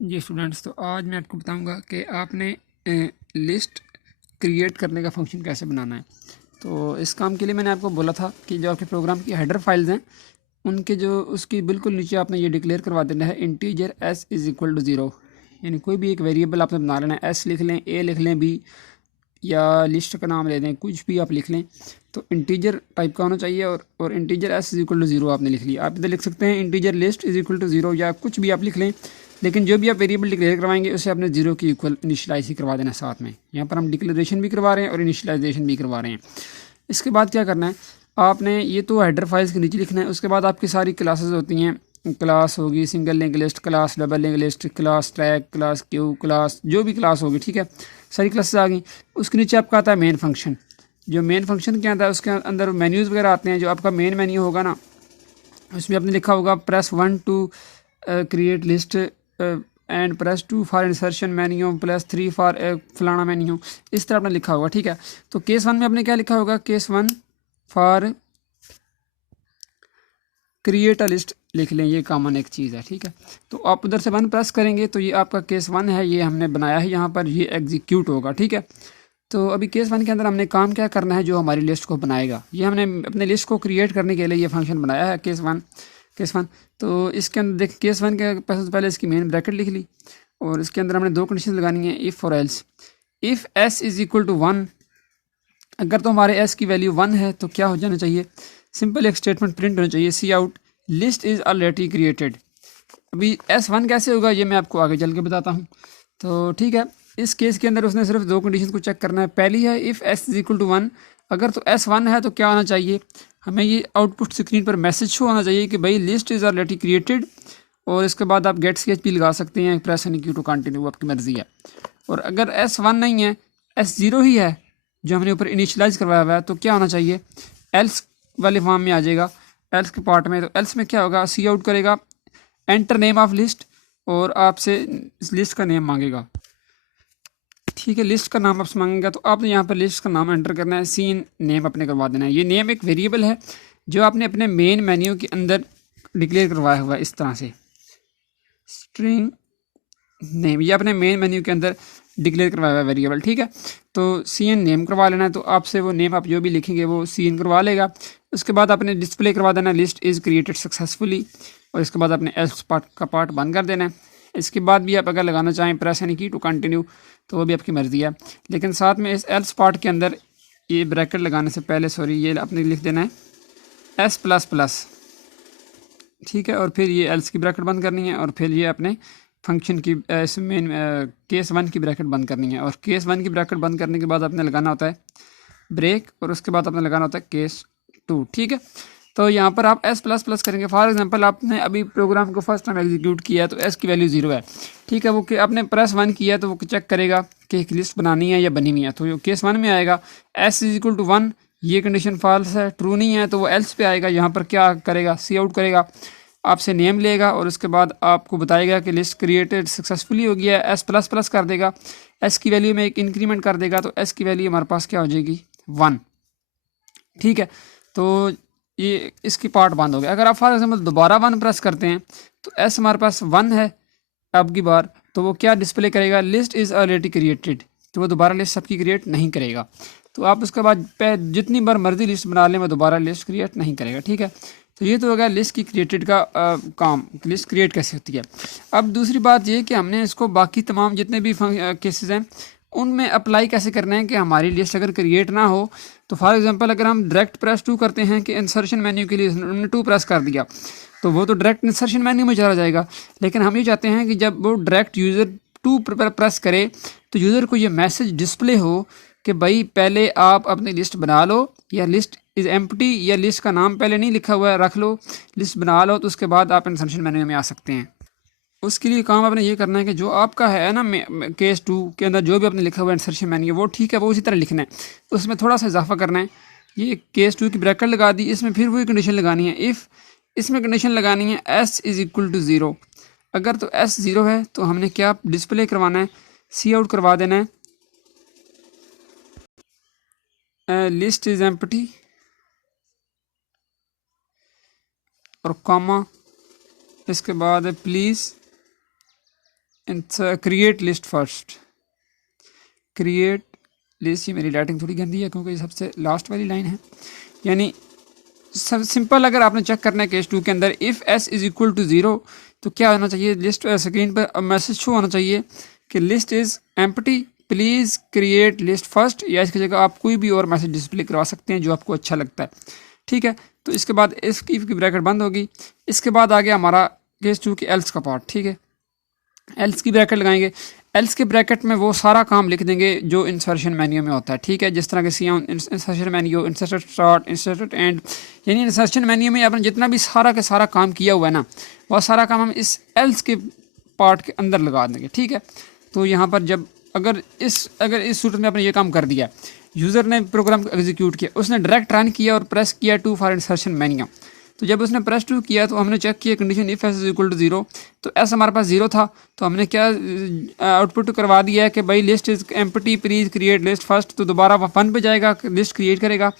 जी students, तो आज मैं आपको बताऊंगा कि आपने लिस्ट क्रिएट करने का फंक्शन कैसे बनाना है। तो इस काम के लिए मैंने आपको बोला था कि जो आपके प्रोग्राम की हेडर फाइल्स हैं उनके जो उसकी बिल्कुल नीचे आपने ये डिक्लेयर करवा देना है integer S is equal to zero. यानी कोई भी एक वेरिएबल आपने बना लेना है, एस लिख लें, ए लिख लें, बी या लिस्ट का नाम ले दें, कुछ भी आप लिख लें। तो इंटीजर टाइप का होना चाहिए और integer S is equal to zero आपने लिख लिया। आप इधर लिख सकते हैं integer list is equal to zero या कुछ भी आप लिख लें, लेकिन जो भी आप वेरिएबल डिक्लेयर करवाएंगे उसे आपने जीरो की इक्वल इनिशियलाइज ही करवा देना साथ में। यहाँ पर हम डिक्लेरेशन भी करवा रहे हैं और इनिशियलाइजेशन भी करवा रहे हैं। इसके बाद क्या करना है, आपने ये तो हेडर फाइल्स के नीचे लिखना है। उसके बाद आपकी सारी क्लासेस होती हैं, क्लास होगी, single link list class, double link list class, track class, Q class, जो भी क्लास होगी, ठीक है, सारी क्लासेस आ गई। उसके नीचे आपका आता है मेन फंक्शन। जो मेन फंक्शन क्या आता है, उसके अंदर मेन्यूज़ वगैरह आते हैं। जो आपका मेन मेन्यू होगा ना, उसमें आपने लिखा होगा press 1 to create list and press 2 for insertion menu, plus 3 for फलाना मेन्यू, इस तरह आपने लिखा होगा, ठीक है। तो केस 1 में आपने क्या लिखा होगा, case 1 for create a list लिख लें, ये कॉमन एक चीज़ है, ठीक है। तो आप उधर से 1 प्रेस करेंगे तो ये आपका केस 1 है, ये हमने बनाया है, यहाँ पर ये एग्जीक्यूट होगा, ठीक है। तो अभी केस 1 के अंदर हमने काम क्या करना है, जो हमारी लिस्ट को बनाएगा, ये हमने अपने लिस्ट को क्रिएट करने के लिए ये फंक्शन बनाया है केस 1। तो इसके अंदर देख, केस 1 के पहले इसकी मेन ब्रैकेट लिख ली और इसके अंदर हमने दो कंडीशन लगानी है, इफ़ और else. If S is equal to 1, अगर तो हमारे एस की वैल्यू 1 है तो क्या हो जाना चाहिए, सिंपल एक स्टेटमेंट प्रिंट होना चाहिए, see out list is already created. अभी S1 कैसे होगा ये मैं आपको आगे चल के बताता हूँ। तो ठीक है, इस केस के अंदर उसने सिर्फ दो कंडीशन को चेक करना है। पहली है if S is equal to 1, अगर तो S1 है तो क्या होना चाहिए, हमें ये आउटपुट स्क्रीन पर मैसेज शो होना चाहिए कि भाई लिस्ट इज़ ऑलरेडी क्रिएटेड। और इसके बाद आप गेट CHP लगा सकते हैं, press any key to continue, आपकी मर्जी है। और अगर S1 नहीं है, S0 ही है जो हमने ऊपर इनिशियलाइज करवाया हुआ है, तो क्या होना चाहिए, एल्स वाले फॉर्म में आ जाएगा, एल्स के पार्ट में। तो एल्स में क्या होगा, सी आउट करेगा, एंटर नेम ऑफ लिस्ट, और आपसे इस लिस्ट का नेम मांगेगा, ठीक है। लिस्ट का नाम आपसे मांगेगा तो आपने यहाँ पर लिस्ट का नाम एंटर करना है, सीन नेम अपने करवा देना है। ये नेम एक वेरिएबल है जो आपने अपने मेन मेन्यू के अंदर डिक्लेयर करवाया हुआ है, इस तरह से स्ट्रिंग नेम, ये अपने मेन मेन्यू के अंदर डिक्लेयर करवाया हुआ वेरिएबल, ठीक है। तो CN नेम करवा लेना है, तो आपसे वो नेम आप जो भी लिखेंगे वो CN करवा लेगा। उसके बाद आपने डिस्प्ले करवा देना लिस्ट इज़ क्रिएटेड सक्सेसफुली, और इसके बाद आपने एल्स पार्ट का पार्ट बंद कर देना है। इसके बाद भी आप अगर लगाना चाहें प्रेस यानी की टू कंटिन्यू, तो वो भी आपकी मर्ज़ी है। लेकिन साथ में इस एल्स पार्ट के अंदर ये ब्रैकेट लगाने से पहले, सॉरी, ये आपने लिख देना है S++, ठीक है। और फिर ये एल्स की ब्रैकेट बंद करनी है, और फिर ये अपने फंक्शन की मेन केस 1 की ब्रैकेट बंद करनी है। और केस 1 की ब्रैकेट बंद करने के बाद आपने लगाना होता है ब्रेक, और उसके बाद आपने लगाना होता है केस 2, ठीक है। तो यहाँ पर आप S++ करेंगे। फॉर एग्जांपल आपने अभी प्रोग्राम को फर्स्ट टाइम एग्जीक्यूट किया है तो S की वैल्यू 0 है, ठीक है। वो आपने प्रेस 1 किया तो वो चेक करेगा कि एक लिस्ट बनानी है या बनी हुई है, तो केस 1 में आएगा S इज इक्वल टू 1, ये कंडीशन फॉल्स है, ट्रू नहीं है, तो वो एल्स पे आएगा। यहाँ पर क्या करेगा, सी आउट करेगा, आपसे नेम लेगा और उसके बाद आपको बताएगा कि लिस्ट क्रिएटेड सक्सेसफुली हो गया है, S++ कर देगा, S की वैल्यू में एक इंक्रीमेंट कर देगा, तो S की वैल्यू हमारे पास क्या हो जाएगी, 1, ठीक है। तो ये इसकी पार्ट बंद हो गया। अगर आप फॉर एग्जाम्पल दोबारा 1 प्रेस करते हैं तो S हमारे पास 1 है अब की बार, तो वो क्या डिस्प्ले करेगा, लिस्ट इज़ ऑलरेडी क्रिएटेड, तो वो दोबारा लिस्ट सबकी क्रिएट नहीं करेगा। तो आप उसके बाद जितनी बार मर्जी लिस्ट बना लें वो दोबारा लिस्ट क्रिएट नहीं करेगा, ठीक है। तो ये तो हो गया लिस्ट की क्रिएटेड का काम, लिस्ट क्रिएट कैसे होती है। अब दूसरी बात ये कि हमने इसको बाकी तमाम जितने भी केसेस हैं उनमें अप्लाई कैसे करना है कि हमारी लिस्ट अगर क्रिएट ना हो। तो फॉर एग्जांपल अगर हम डायरेक्ट प्रेस 2 करते हैं कि इंसर्शन मेन्यू के लिए हमने 2 प्रेस कर दिया, तो वो तो डायरेक्ट इंसर्शन मेन्यू में चला जाएगा। लेकिन हम ये चाहते हैं कि जब वो डायरेक्ट यूज़र 2 प्रेस करे तो यूज़र को ये मैसेज डिस्प्ले हो कि भाई पहले आप अपनी लिस्ट बना लो, या लिस्ट इज़ एम्प्टी, या लिस्ट का नाम पहले नहीं लिखा हुआ है रख लो, लिस्ट बना लो, तो उसके बाद आप इंसर्शन मेन्यू में आ सकते हैं। उसके लिए काम आपने ये करना है कि जो आपका है ना केस 2 के अंदर जो भी आपने लिखा हुआ है इंसर्शन मेन्यू, वो ठीक है, वो उसी तरह लिखना है, उसमें थोड़ा सा इजाफा करना है। ये केस 2 की ब्रैकेट लगा दी, इसमें फिर वही कंडीशन लगानी है, इफ़ इसमें कंडीशन लगानी है S इज़ इक्वल टू 0। अगर तो S 0 है तो हमने क्या डिस्प्ले करवाना है, सी आउट करवा देना है लिस्ट इज़ एम्प्टी और कॉमा, इसके बाद please create list first, create list, ये मेरी राइटिंग थोड़ी गंदी है क्योंकि ये सबसे लास्ट वाली लाइन है। यानी सब सिंपल, अगर आपने चेक करना है केस 2 के अंदर, if S is equal to 0 तो क्या होना चाहिए, लिस्ट स्क्रीन पर मैसेज शो होना चाहिए कि list is empty, please create list first, या इसकी जगह आप कोई भी और मैसेज डिस्प्ले करवा सकते हैं जो आपको अच्छा लगता है, ठीक है। तो इसके बाद इफ़ की ब्रैकेट बंद होगी। इसके बाद आ गया हमारा केस 2 के एल्स का पार्ट, ठीक है। एल्स की ब्रैकेट लगाएंगे। एल्स के ब्रैकेट में वो सारा काम लिख देंगे जो इंसर्शन मेन्यू में होता है, ठीक है। जिस तरह के insertion menu, insert start, insert and, यानी इंसर्शन मेन्यू में आपने जितना भी सारा का सारा काम किया हुआ है ना, वह सारा काम हम इस एल्स के पार्ट के अंदर लगा देंगे, ठीक है। तो यहाँ पर जब अगर इस सूरत में आपने ये काम कर दिया, यूज़र ने प्रोग्राम को एग्जीक्यूट किया, उसने डायरेक्ट रन किया और प्रेस किया 2 फॉर इंसर्शन मेन्यू, तो जब उसने प्रेस 2 किया तो हमने चेक किया condition if S is equal to 0, तो एस हमारे पास 0 था, तो हमने क्या आउटपुट करवा दिया है कि भाई list is empty, please create list first, तो दोबारा 1 पे जाएगा, लिस्ट क्रिएट करेगा।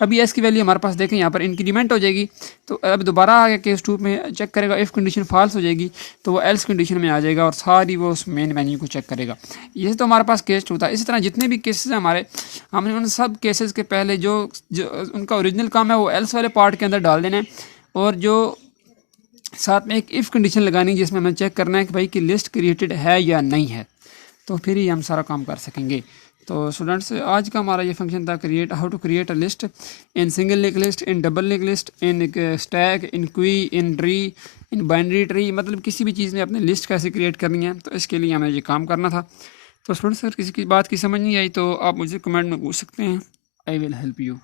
अभी एस की वैल्यू हमारे पास देखें यहाँ पर इंक्रीमेंट हो जाएगी, तो अब दोबारा आगे केस 2 में चेक करेगा, इफ़ कंडीशन फॉल्स हो जाएगी तो वो एल्स कंडीशन में आ जाएगा और सारी वो उस मेन मेन्यू को चेक करेगा। ये तो हमारे पास केस 2 था। इसी तरह जितने भी केसेस हैं हमारे, हमने उन सब केसेस के पहले जो उनका ओरिजिनल काम है वो एल्स वाले पार्ट के अंदर डाल देना है, और जो साथ में एक इफ़ कंडीशन लगानी है जिसमें हमें चेक करना है कि भाई कि लिस्ट क्रिएटेड है या नहीं है, तो फिर ही हम सारा काम कर सकेंगे। तो स्टूडेंट्स, आज का हमारा ये फंक्शन था create, how to create a list in single link list, in double link list, in stack, in queue, in tree, in binary tree, मतलब किसी भी चीज़ में अपने लिस्ट कैसे क्रिएट करनी है, तो इसके लिए हमें ये काम करना था। तो स्टूडेंट्स, अगर किसी की बात की समझ नहीं आई तो आप मुझे कमेंट में पूछ सकते हैं, आई विल हेल्प यू।